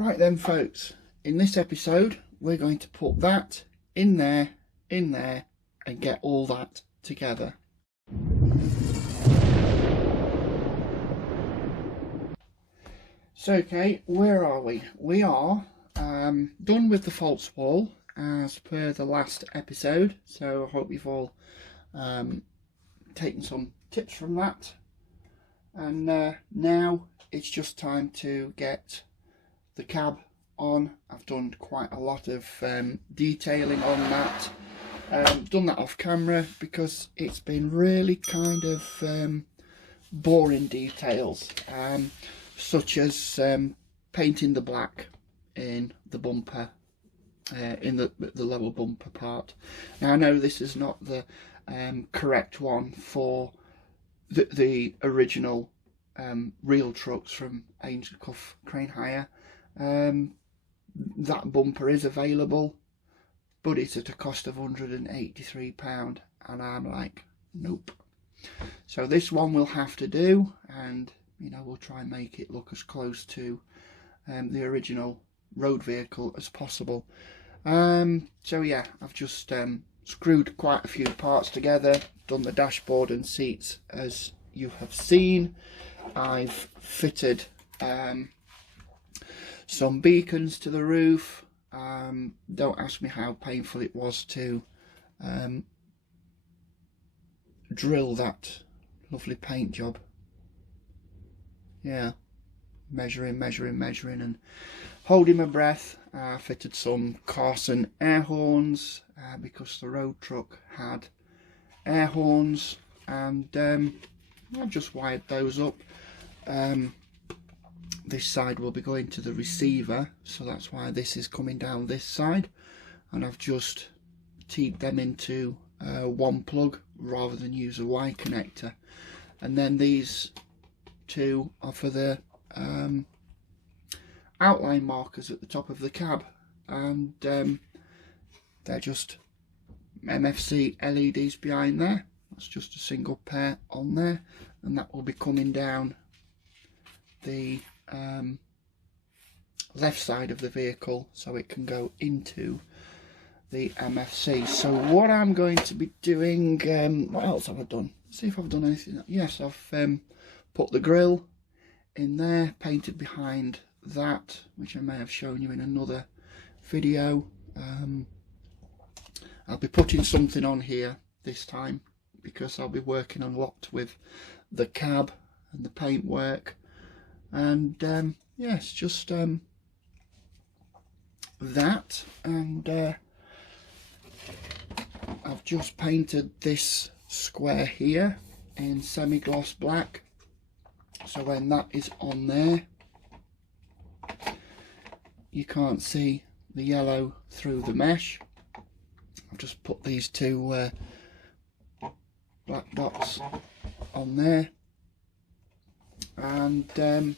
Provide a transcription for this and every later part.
Right then folks, in this episode we're going to put that in there and get all that together. So okay, where are we? We are done with the false wall as per the last episode, so I hope you've all taken some tips from that, and now it's just time to get the cab on. I've done quite a lot of detailing on that, done that off camera because it's been really kind of boring details, such as painting the black in the bumper, in the lower bumper part. Now I know this is not the correct one for the original real trucks from Ainscough Crane Hire. That bumper is available, but it's at a cost of £183, and I'm like, nope. So this one will have to do, and you know, we'll try and make it look as close to the original road vehicle as possible. So yeah, I've just screwed quite a few parts together, done the dashboard and seats as you have seen. I've fitted some beacons to the roof. Don't ask me how painful it was to drill that lovely paint job. Yeah, measuring and holding my breath. I fitted some Carson air horns because the road truck had air horns, and I've just wired those up. This side will be going to the receiver, so that's why this is coming down this side, and I've just teed them into one plug rather than use a Y connector. And then these two are for the outline markers at the top of the cab, and they're just MFC LEDs behind there. That's just a single pair on there, and that will be coming down the left side of the vehicle so it can go into the MFC. So what I'm going to be doing, what else have I done? See if I've done anything. Yes, I've put the grille in there, painted behind that, which I may have shown you in another video. I'll be putting something on here this time because I'll be working a lot with the cab and the paintwork, and yes, just that, and I've just painted this square here in semi-gloss black, so when that is on there you can't see the yellow through the mesh. I've just put these two black dots on there, and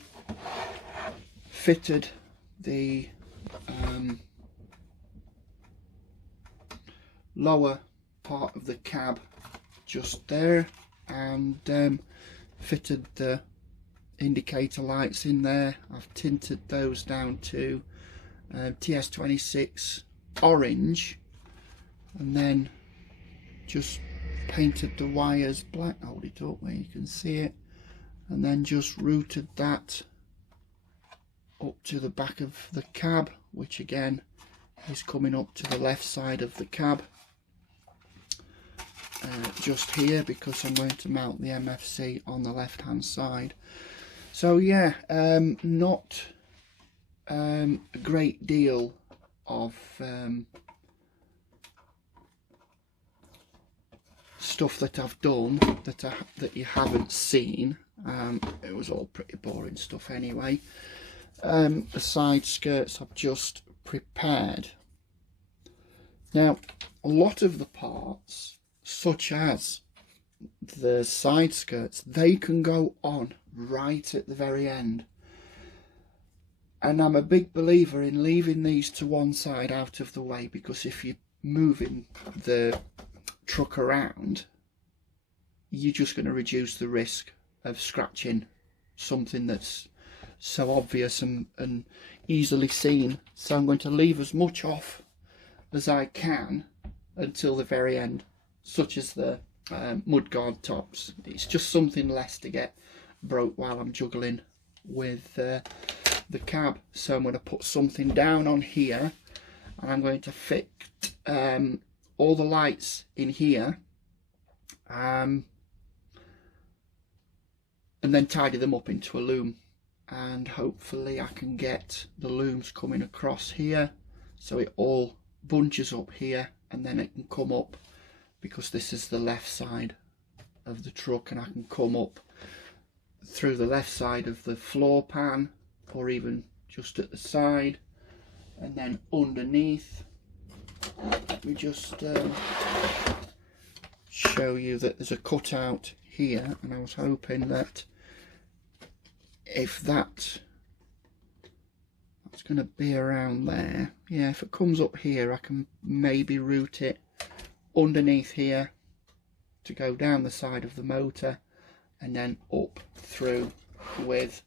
fitted the lower part of the cab just there, and fitted the indicator lights in there. I've tinted those down to TS26 orange, and then just painted the wires black. Hold it up where you can see it, and then just routed that up to the back of the cab, which again is coming up to the left side of the cab, just here, because I'm going to mount the MFC on the left hand side. So yeah, not a great deal of stuff that I've done that you haven't seen. It was all pretty boring stuff anyway. The side skirts I've just prepared. Now, a lot of the parts, such as the side skirts, they can go on right at the very end, and I'm a big believer in leaving these to one side out of the way, because if you're moving the truck around, you're just going to reduce the risk of scratching something that's so obvious and easily seen. So I'm going to leave as much off as I can until the very end, such as the mudguard tops. It's just something less to get broke while I'm juggling with the cab. So I'm going to put something down on here, and I'm going to fit all the lights in here, and then tidy them up into a loom, and hopefully I can get the looms coming across here so it all bunches up here, and then it can come up, because this is the left side of the truck, and I can come up through the left side of the floor pan, or even just at the side, and then underneath. Let me just show you that there's a cutout here, and I was hoping that if that's going to be around there, yeah, if it comes up here, I can maybe route it underneath here to go down the side of the motor, and then up through with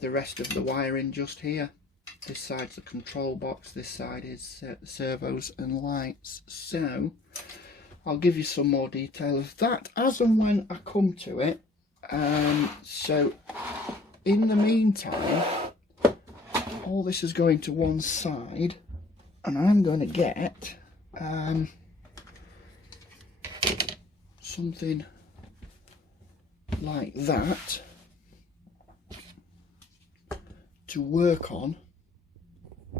the rest of the wiring just here. This side's the control box, this side is servos and lights. So I'll give you some more detail of that as and when I come to it. So in the meantime, all this is going to one side, and I'm going to get something like that to work on,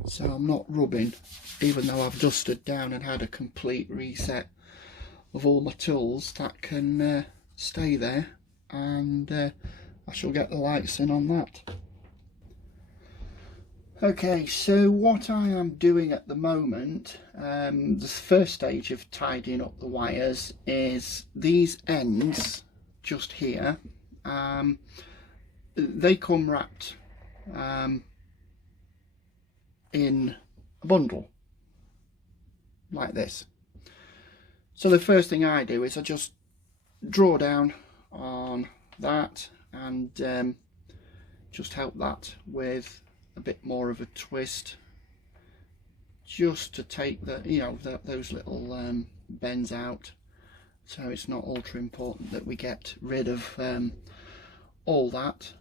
so I'm not rubbing, even though I've dusted down and had a complete reset of all my tools. That can stay there, and I shall get the lights in on that. Okay, so what I am doing at the moment, the first stage of tidying up the wires is these ends just here. They come wrapped in a bundle like this. So the first thing I do is I just draw down on that and just help that with a bit more of a twist, just to take the, you know, those little bends out. So it's not ultra important that we get rid of all that,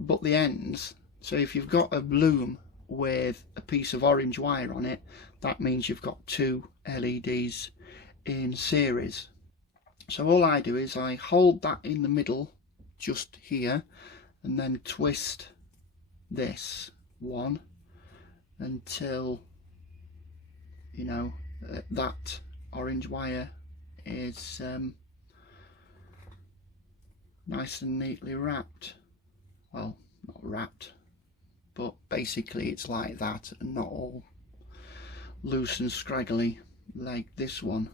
but the ends. So if you've got a loom with a piece of orange wire on it, that means you've got two LEDs in series. So all I do is I hold that in the middle just here, and then twist this one until, you know, that orange wire is nice and neatly wrapped. Well, not wrapped, but basically it's like that, and not all loose and scraggly like this one.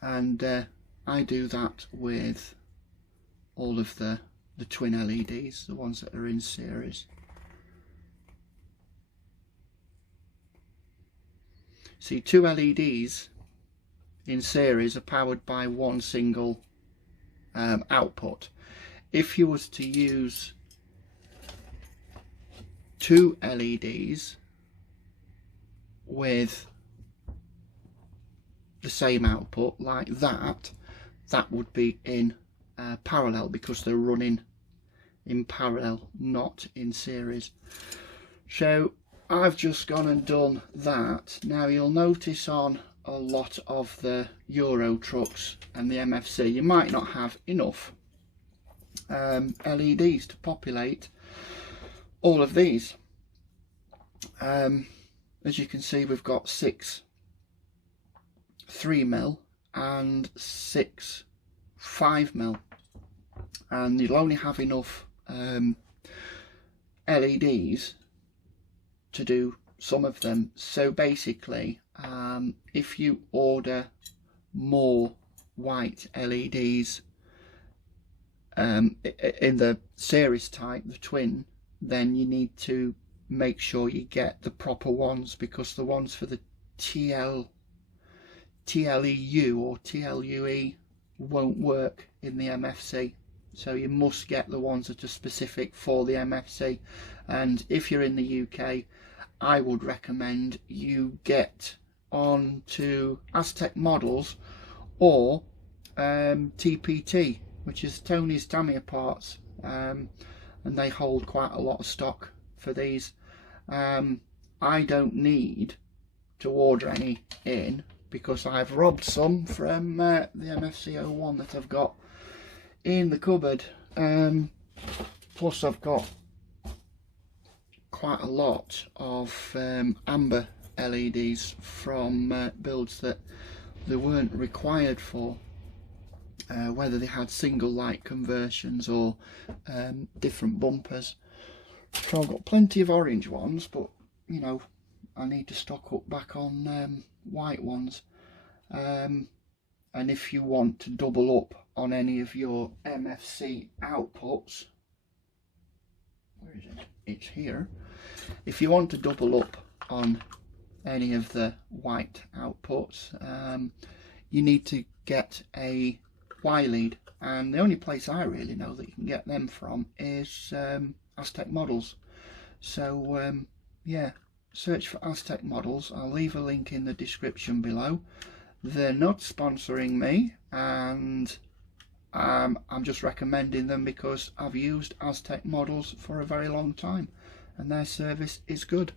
And I do that with all of the twin LEDs, the ones that are in series. See, two LEDs in series are powered by one single output. If you was to use two LEDs with the same output like that, that would be in parallel, because they're running in parallel, not in series. So I've just gone and done that. Now you'll notice on a lot of the Euro trucks and the MFC, you might not have enough LEDs to populate all of these. As you can see, we've got 6 3mm and 6 5mm, and you'll only have enough LEDs to do some of them. So basically, if you order more white LEDs in the series type, the twin, then you need to make sure you get the proper ones, because the ones for the TLEU or TLUE won't work in the MFC. so you must get the ones that are specific for the MFC. And if you're in the UK, I would recommend you get on to Aztec Models or TPT, which is Tony's Tamiya parts, and they hold quite a lot of stock for these. I don't need to order any in because I've robbed some from the MFC-01 that I've got in the cupboard. Plus I've got quite a lot of amber LEDs from builds that they weren't required for, whether they had single light conversions or different bumpers. So I've got plenty of orange ones, but you know, I need to stock up back on white ones. And if you want to double up on any of your MFC outputs, where is it? It's here. If you want to double up on any of the white outputs, you need to get a Y lead, and the only place I really know that you can get them from is Aztec Models. So yeah, search for Aztec Models. I'll leave a link in the description below. They're not sponsoring me, and I'm just recommending them because I've used Aztec Models for a very long time and their service is good.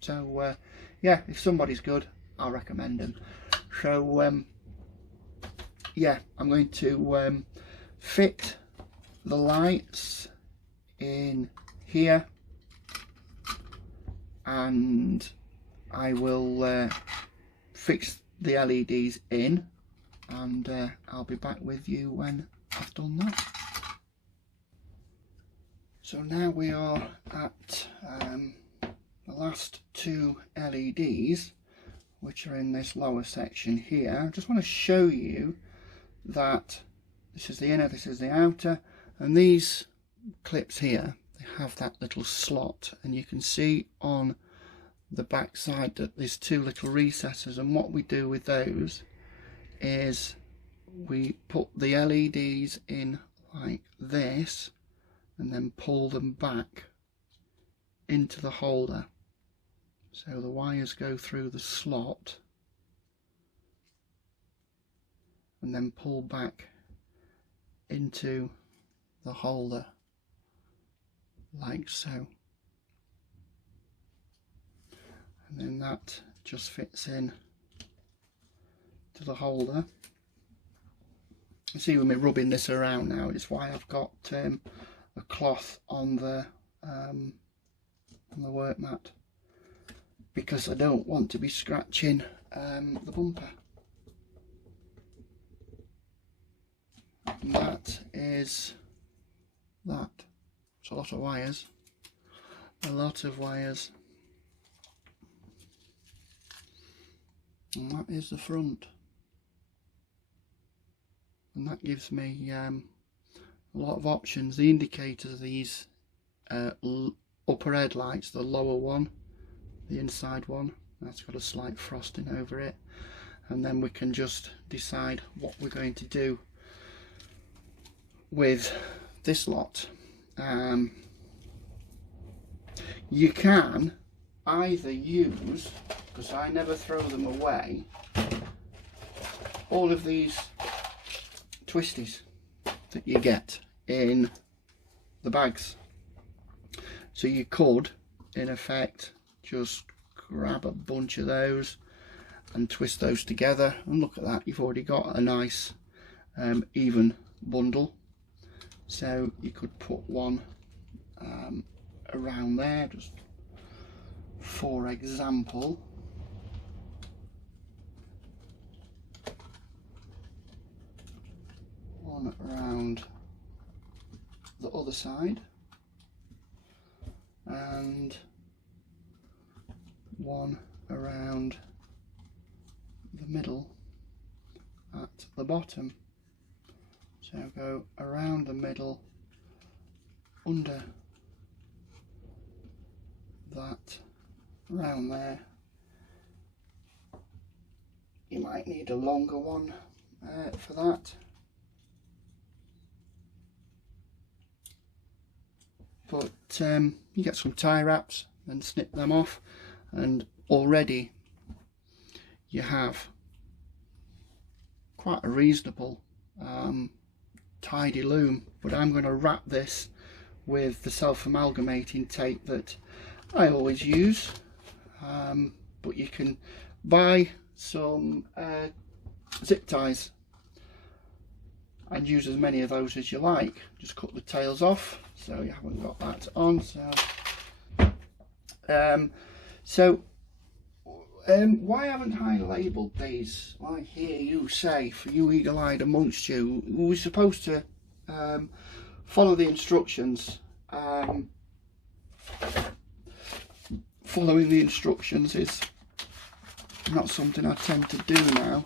So yeah, if somebody's good, I'll recommend them. So yeah, I'm going to fit the lights in here, and I will fix the LEDs in, and I'll be back with you when I've done that. So now we are at the last two LEDs, which are in this lower section here. I just want to show you that this is the inner, this is the outer, and these clips here, they have that little slot, and you can see on the back side that there's two little recesses, and what we do with those is we put the LEDs in like this and then pull them back into the holder, so the wires go through the slot and then pull back into the holder like so, and then that just fits in to the holder. You see with me rubbing this around now, it's why I've got a cloth on the work mat, because I don't want to be scratching the bumper. And that is that. It's a lot of wires. A lot of wires. And that is the front. And that gives me a lot of options. The indicators of these upper headlights, the lower one, the inside one, that's got a slight frosting over it, and then we can just decide what we're going to do with this lot. You can either use, because I never throw them away, all of these twisties that you get in the bags. So you could, in effect, just grab a bunch of those and twist those together, and look at that, you've already got a nice even bundle. So you could put one around there, just for example. One around the other side, and one around the middle at the bottom. So go around the middle, under that, around there. You might need a longer one for that. but you get some tie wraps and snip them off, and already you have quite a reasonable tidy loom. But I'm going to wrap this with the self-amalgamating tape that I always use, but you can buy some zip ties and use as many of those as you like. Just cut the tails off so you haven't got that on. Why haven't I labelled these? I hear you say, for you eagle-eyed amongst you, we're supposed to follow the instructions. Following the instructions is not something I tend to do now.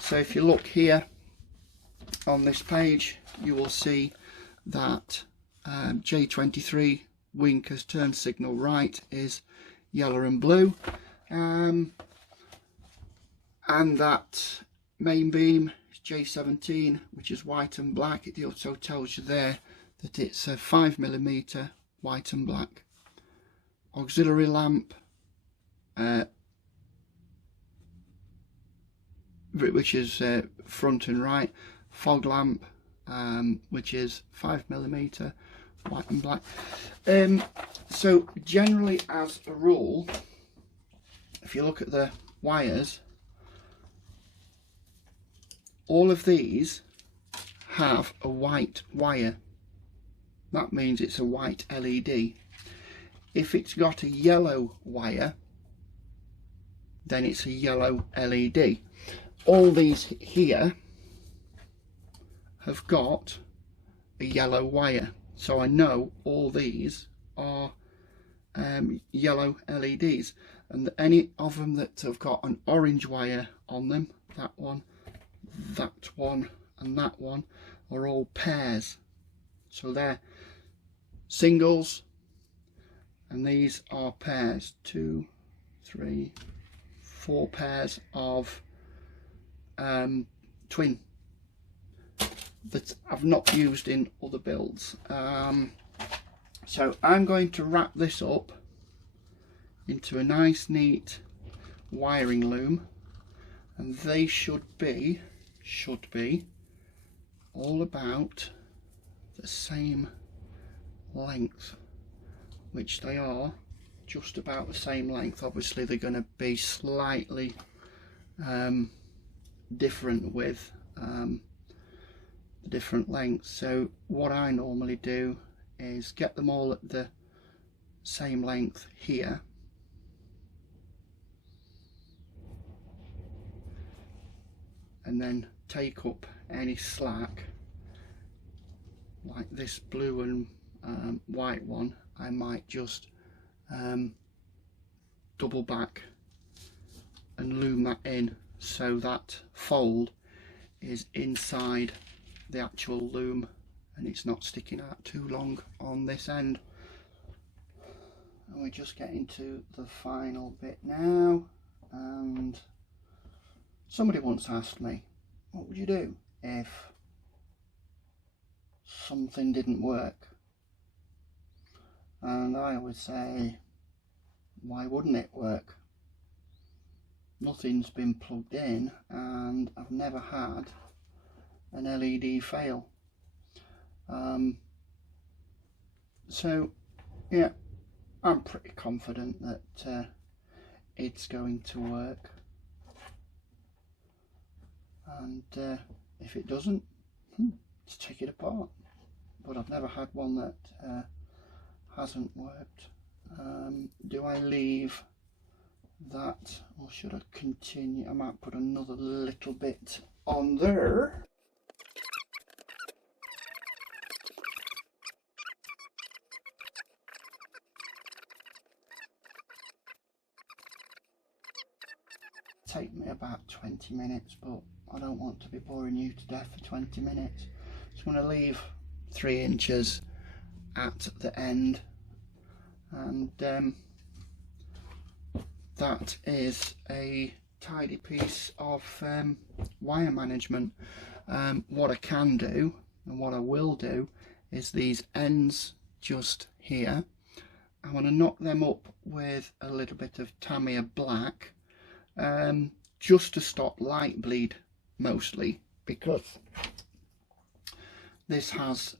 So if you look here on this page, you will see that J23 wink as turn signal right is yellow and blue, and that main beam is J17, which is white and black. It also tells you there that it's a 5mm white and black. Auxiliary lamp, which is front and right. Fog lamp, which is 5mm white and black. So generally, as a rule, if you look at the wires, all of these have a white wire. That means it's a white LED. If it's got a yellow wire, then it's a yellow LED. All these here have got a yellow wire, so I know all these are yellow LEDs, and any of them that have got an orange wire on them, that one and that one, are all pairs. So they're singles and these are pairs. 2, 3, 4 pairs of twin that I've not used in other builds. So I'm going to wrap this up into a nice neat wiring loom, and they should be all about the same length, which they are just about the same length. Obviously they're going to be slightly different with the different lengths. So what I normally do is get them all at the same length here, and then take up any slack, like this blue and white one. I might just double back and loom that in so that fold is inside the actual loom and it's not sticking out too long on this end. And we're just getting to the final bit now, and somebody once asked me, what would you do if something didn't work? And I would say, why wouldn't it work? Nothing's been plugged in and I've never had an LED fail. So yeah, I'm pretty confident that it's going to work, and if it doesn't, let's take it apart. But I've never had one that hasn't worked. Do I leave that, or should I continue? I might put another little bit on there. Take me about 20 minutes, but I don't want to be boring you to death for 20 minutes. Just want to leave 3 inches at the end, and that is a tidy piece of wire management. What I can do and what I will do is these ends just here. I want to knock them up with a little bit of Tamiya black, just to stop light bleed mostly, because this has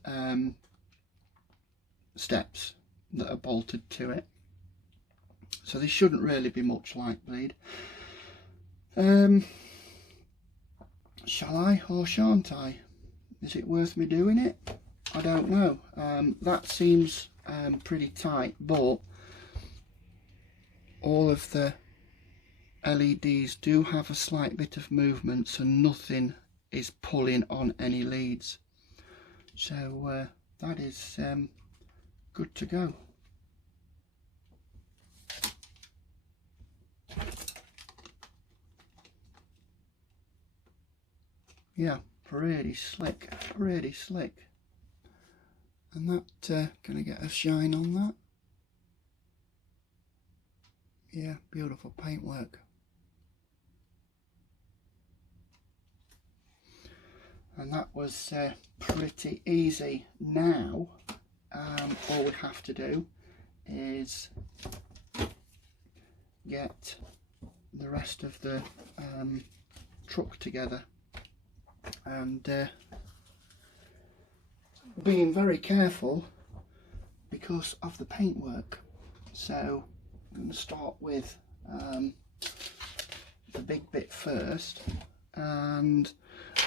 steps that are bolted to it, so there shouldn't really be much light bleed. Shall I or shan't I? Is it worth me doing it? I don't know. That seems pretty tight, but all of the LEDs do have a slight bit of movement, so nothing is pulling on any leads, so that is good to go. Yeah, pretty slick, pretty slick. And that gonna get a shine on that. Yeah, beautiful paintwork. And that was pretty easy. Now all we have to do is get the rest of the truck together, and being very careful because of the paintwork. So I'm going to start with the big bit first, and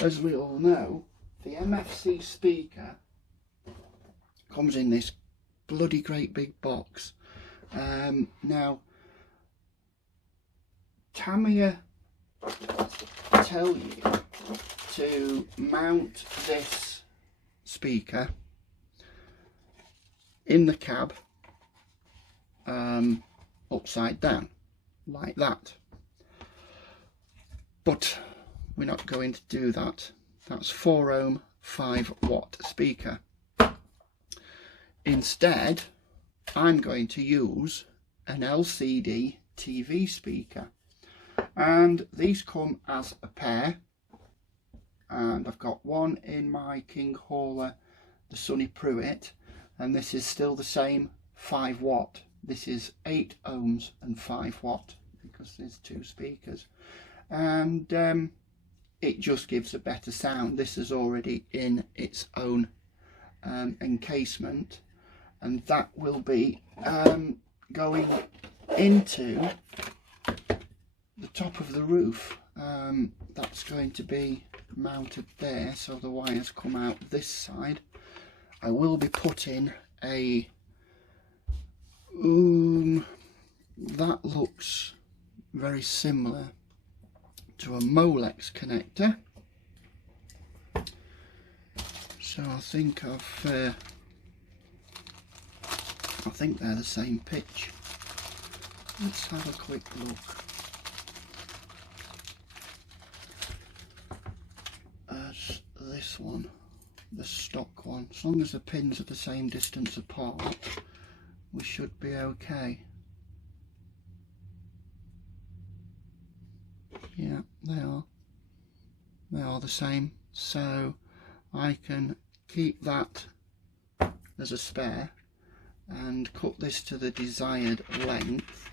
as we all know, the MFC speaker comes in this bloody great big box. Now Tamiya tell you to mount this speaker in the cab upside down like that, but we're not going to do that. That's 4 ohm 5 watt speaker. Instead I'm going to use an LCD TV speaker, and these come as a pair, and I've got one in my King Hauler, the Sonny Pruitt, and this is still the same 5 watt. This is 8 ohms and 5 watt because there's 2 speakers, and it just gives a better sound. This is already in its own encasement, and that will be going into the top of the roof. That's going to be mounted there, so the wires come out this side. I will be putting a that looks very similar to a Molex connector, so I think they're the same pitch. Let's have a quick look. As this one, the stock one, as long as the pins are the same distance apart, we should be okay. Yeah, they are the same, so I can keep that as a spare and cut this to the desired length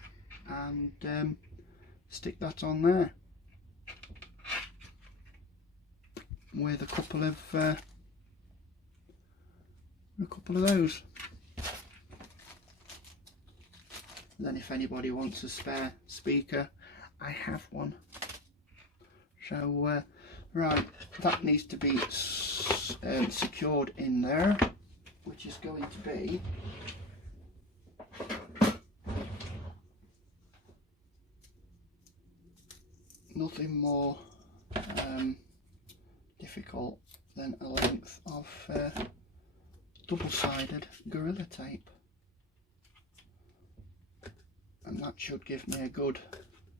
and stick that on there with a couple of those. Then if anybody wants a spare speaker, I have one. So right, that needs to be secured in there, which is going to be nothing more difficult than a length of double-sided Gorilla Tape, and that should give me a good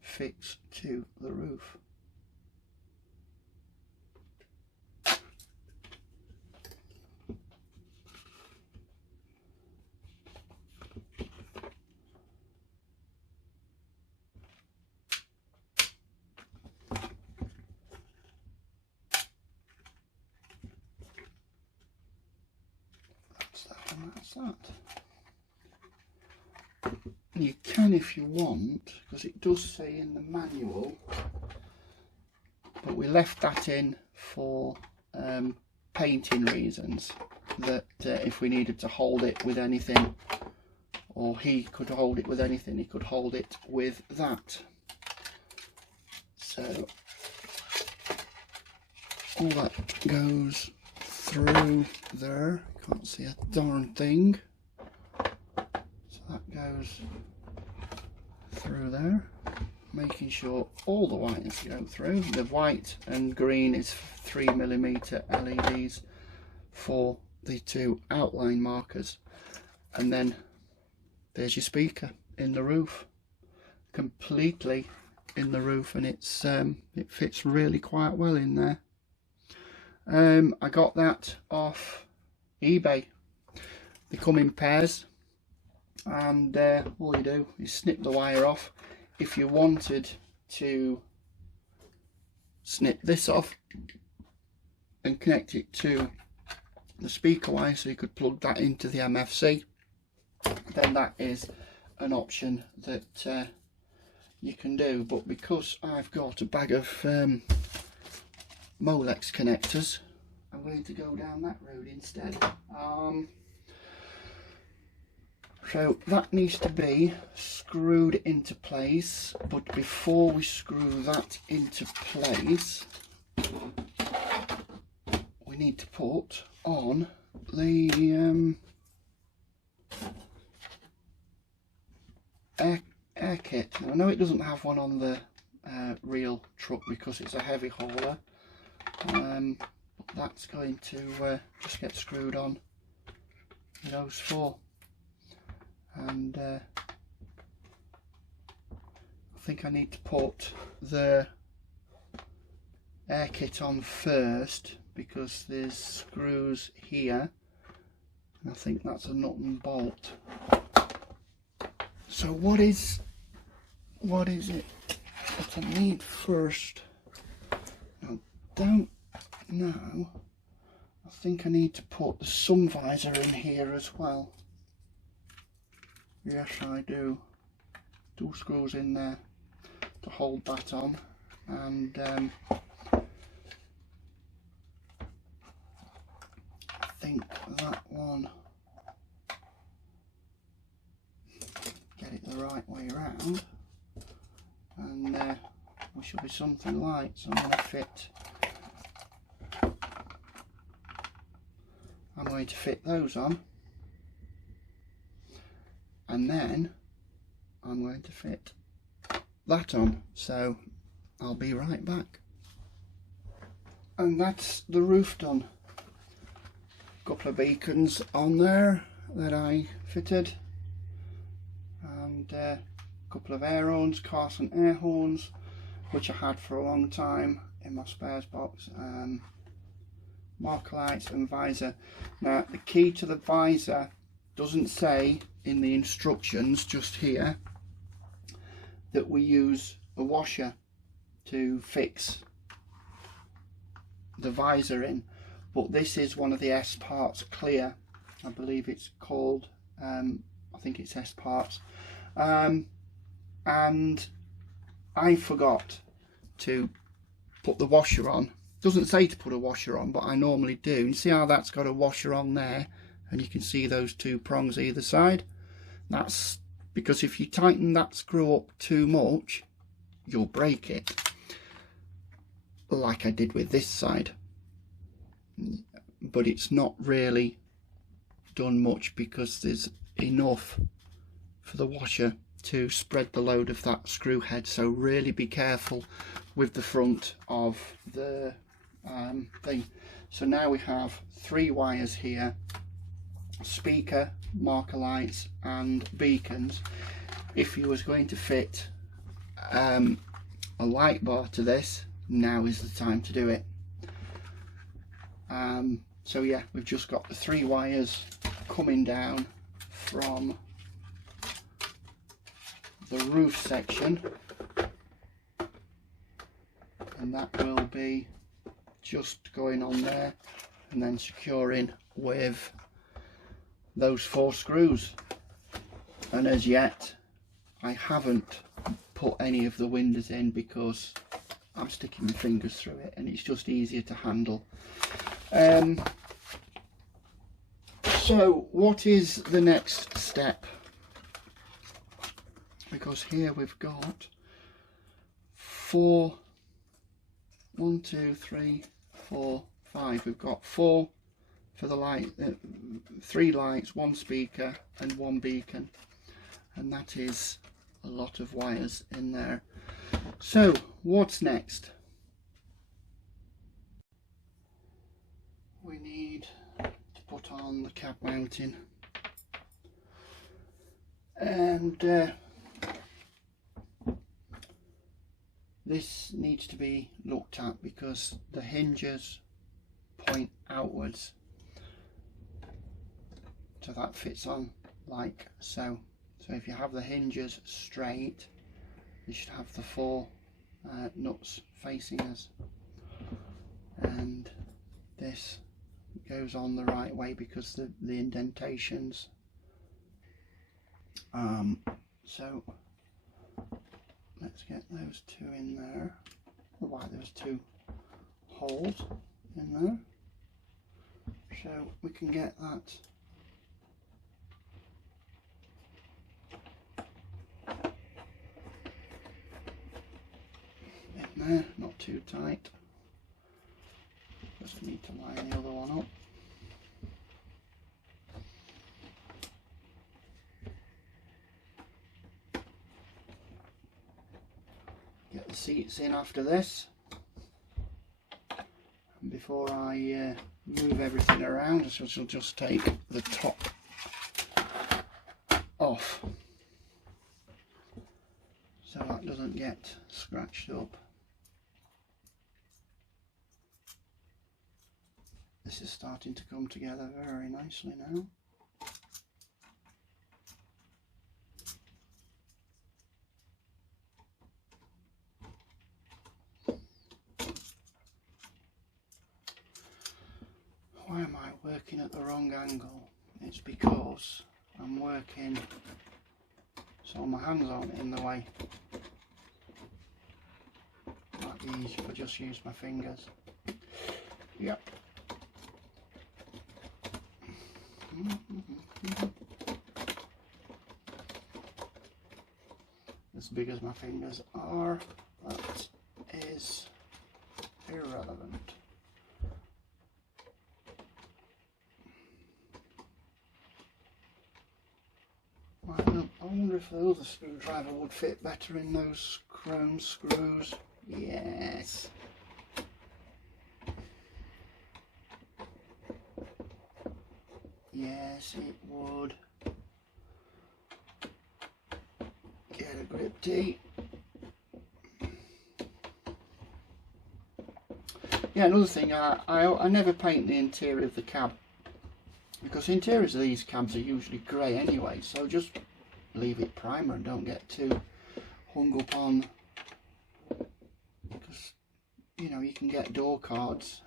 fix to the roof. That's that on that's that. You can if you want, because it does say in the manual, but we left that in for painting reasons, that if we needed to hold it with anything, or he could hold it with anything, he could hold it with that. So all that goes through there, can't see a darn thing, so that goes through there, making sure all the wires go through. The white and green is 3mm LEDs for the two outline markers, and then there's your speaker in the roof, completely in the roof, and it's it fits really quite well in there. I got that off eBay. They come in pairs, and all you do is snip the wire off. If you wanted to snip this off and connect it to the speaker wire so you could plug that into the MFC, then that is an option that you can do. But because I've got a bag of Molex connectors, I'm going to go down that road instead. So that needs to be screwed into place, but before we screw that into place, we need to put on the air kit. Now, I know it doesn't have one on the real truck because it's a heavy hauler, but that's going to just get screwed on those four. And I think I need to put the air kit on first, because there's screws here, and I think that's a nut and bolt. So what is it that I need first? I don't know. I think I need to put the sun visor in here as well. Yes, I do. 2 screws in there to hold that on, and I think that one, get it the right way around, and we should be something light. So I'm going to fit those on, and then I'm going to fit that on. So I'll be right back. And that's the roof done. Couple of beacons on there that I fitted, and a couple of air horns, Carson air horns, which I had for a long time in my spares box, marker lights and visor. Now the key to the visor doesn't say in the instructions, just here, that we use a washer to fix the visor in, but this is one of the S parts clear, I believe it's called, I think it's S parts, and I forgot to put the washer on. Doesn't say to put a washer on, but I normally do. You see how that's got a washer on there, and you can see those 2 prongs either side. That's because if you tighten that screw up too much, you'll break it, like I did with this side. But it's not really done much, because there's enough for the washer to spread the load of that screw head. So really be careful with the front of the thing. So now we have 3 wires here: speaker, marker lights and beacons. If you was going to fit a light bar to this, now is the time to do it. So yeah, we've just got the 3 wires coming down from the roof section, and that will be just going on there and then securing with those 4 screws, and as yet I haven't put any of the windows in because I'm sticking my fingers through it and it's just easier to handle. So what is the next step? Because here we've got 4, 1, 2, 3, 4, 5. We've got 4 for the light, 3 lights, 1 speaker and 1 beacon, and that is a lot of wires in there. So what's next? We need to put on the cab mounting, and this needs to be looked at because the hinges point outwards, so that fits on like so. So if you have the hinges straight, you should have the 4 nuts facing us, and this goes on the right way because the indentations. So let's get those 2 in there. Why, there's 2 holes in there, so we can get that in there, not too tight. Just need to line the other one up. Get the seats in after this, and before I move everything around, I shall just take the top off so that doesn't get scratched up. This is starting to come together very nicely now. Why am I working at the wrong angle? It's because I'm working so my hands aren't in the way. Might be easy if I just use my fingers. Yep. As big as my fingers are, that is irrelevant. I wonder if the other screwdriver would fit better in those chrome screws. Yes. Yes, it would. Get a grip tee. Yeah, another thing, I never paint the interior of the cab, because the interiors of these cabs are usually grey anyway, so just leave it primer and don't get too hung up on, because you know you can get door cards,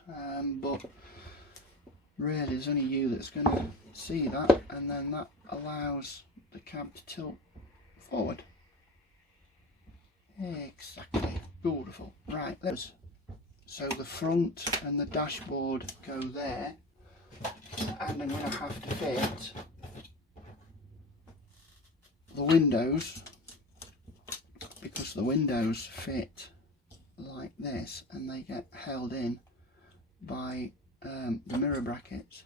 but really there's only you that's going to see that, and then that allows the cab to tilt forward. Exactly, beautiful. Right, so the front and the dashboard go there, and I'm going to have to fit the windows, because the windows fit like this and they get held in by the mirror brackets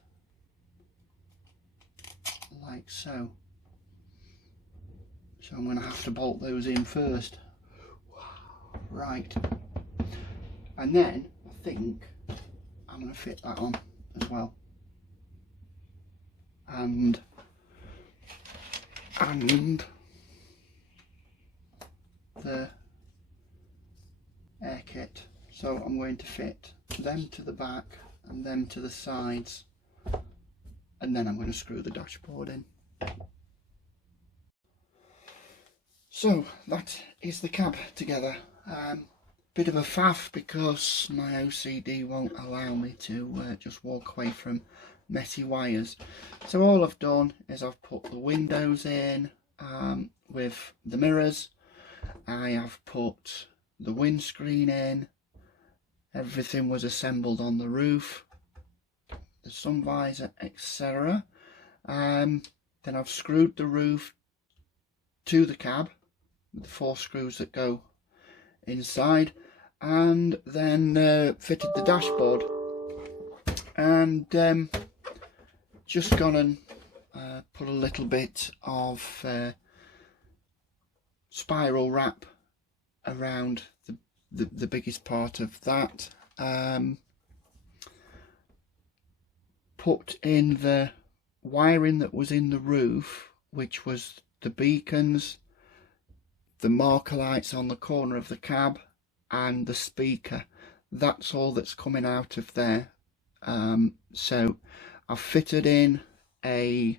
like so. So I'm going to have to bolt those in first. Right, and then I think I'm going to fit that on as well, and the air kit. So I'm going to fit them to the back and them to the sides, and then I'm going to screw the dashboard in. So that is the cab together. Bit of a faff because my OCD won't allow me to just walk away from messy wires. So all I've done is I've put the windows in with the mirrors. I have put the windscreen in. Everything was assembled on the roof, the sun visor, etc. Then I've screwed the roof to the cab with the 4 screws that go inside, and then fitted the dashboard, and just gone and put a little bit of spiral wrap around the biggest part of that. Put in the wiring that was in the roof, which was the beacons, the marker lights on the corner of the cab, and the speaker. That's all that's coming out of there. So I've fitted in a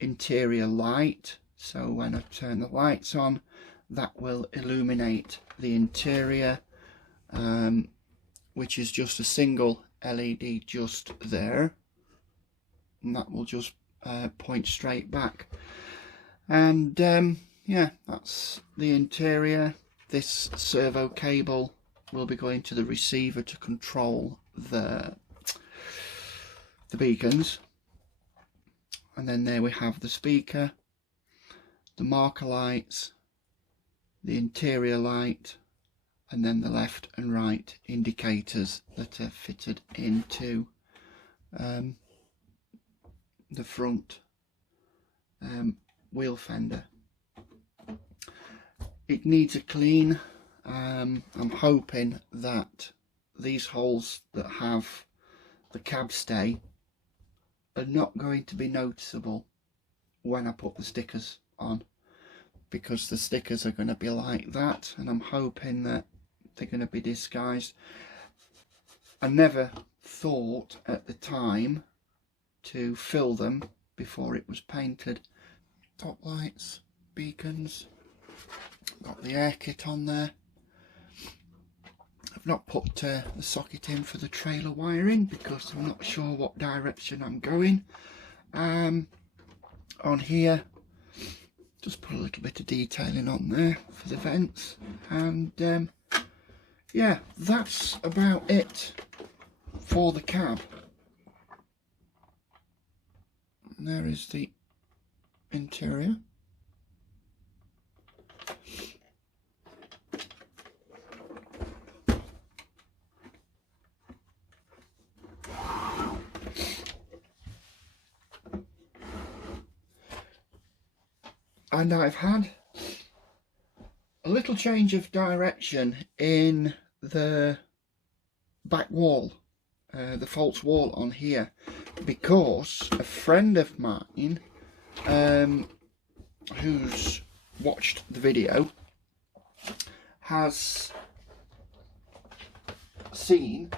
interior light, so when I turn the lights on, that will illuminate the interior, which is just a single LED just there, and that will just point straight back. And yeah, that's the interior. This servo cable will be going to the receiver to control the beacons, and then there we have the speaker, the marker lights, the interior light, and then the left and right indicators that are fitted into the front wheel fender. It needs a clean. I'm hoping that these holes that have the cab stay are not going to be noticeable when I put the stickers on, because the stickers are going to be like that, and I'm hoping that they're going to be disguised. I never thought at the time to fill them before it was painted. Top lights, beacons, got the air kit on there. I've not put the socket in for the trailer wiring because I'm not sure what direction I'm going. On here, just put a little bit of detailing on there for the vents, and yeah, that's about it for the cab. And there is the interior. And I've had a little change of direction in the back wall, the false wall on here, because a friend of mine who's watched the video has seen,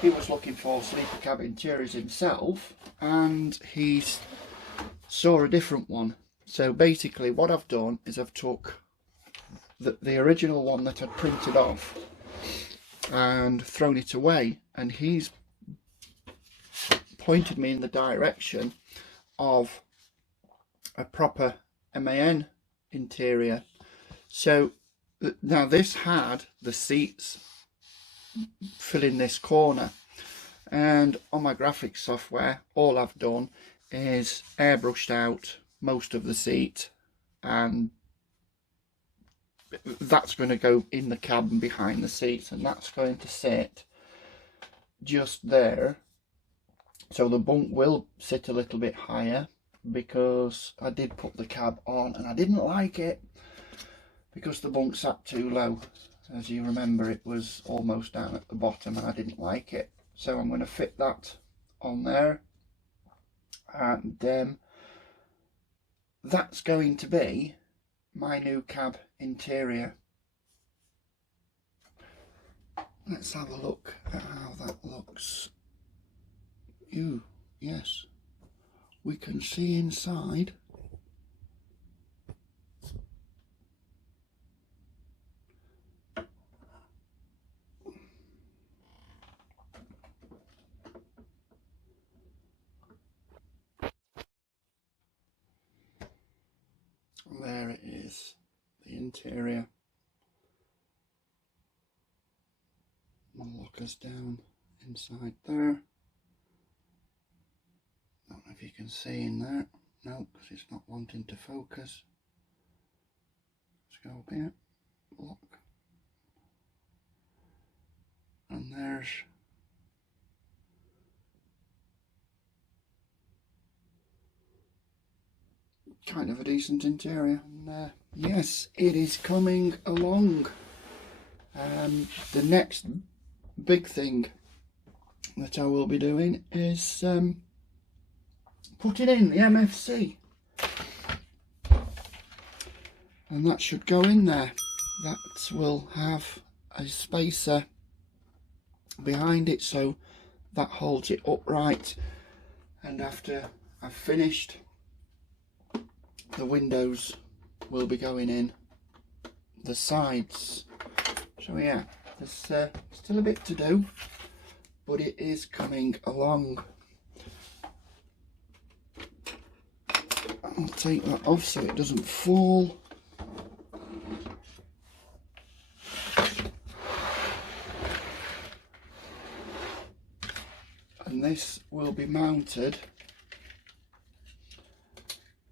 he was looking for sleeper cab interiors himself, and he saw a different one. So basically what I've done is I've took the original one that I'd printed off and thrown it away, and he's pointed me in the direction of a proper MAN interior. So now this had the seats filling this corner, and on my graphics software all I've done is airbrushed out most of the seat, and that's going to go in the cab and behind the seats, and that's going to sit just there. So the bunk will sit a little bit higher, because I did put the cab on and I didn't like it because the bunk sat too low. As you remember, it was almost down at the bottom and I didn't like it. So I'm going to fit that on there, and that's going to be my new cab interior. Let's have a look at how that looks. Yes, we can see inside. And there it is, the interior. We'll look us down inside there. Don't know if you can see in there. No, because it's not wanting to focus. Let's go up here. Look. And there's kind of a decent interior. And yes, it is coming along. The next big thing that I will be doing is putting in the MFC, and that should go in there. That will have a spacer behind it, so that holds it upright, and after I've finished, the windows will be going in the sides. So yeah, there's still a bit to do, but it is coming along. I'll take that off so it doesn't fall. And this will be mounted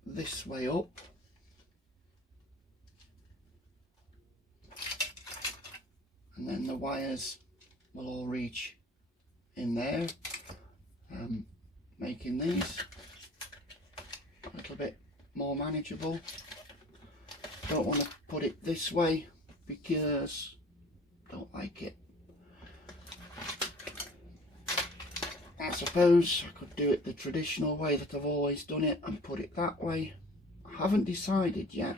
this way up. And then the wires will all reach in there, making these a little bit more manageable. Don't want to put it this way because I don't like it. I suppose I could do it the traditional way that I've always done it and put it that way. I haven't decided yet.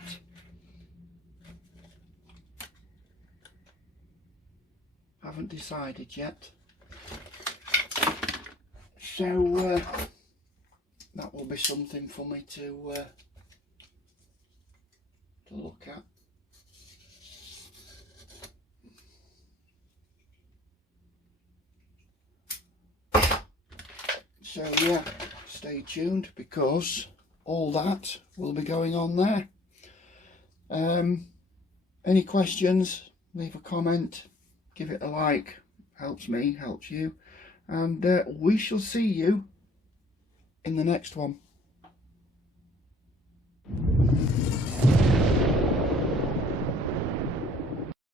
So that will be something for me to look at. So yeah, stay tuned because all that will be going on there. Any questions, leave a comment, give it a like, helps me, helps you, and we shall see you in the next one.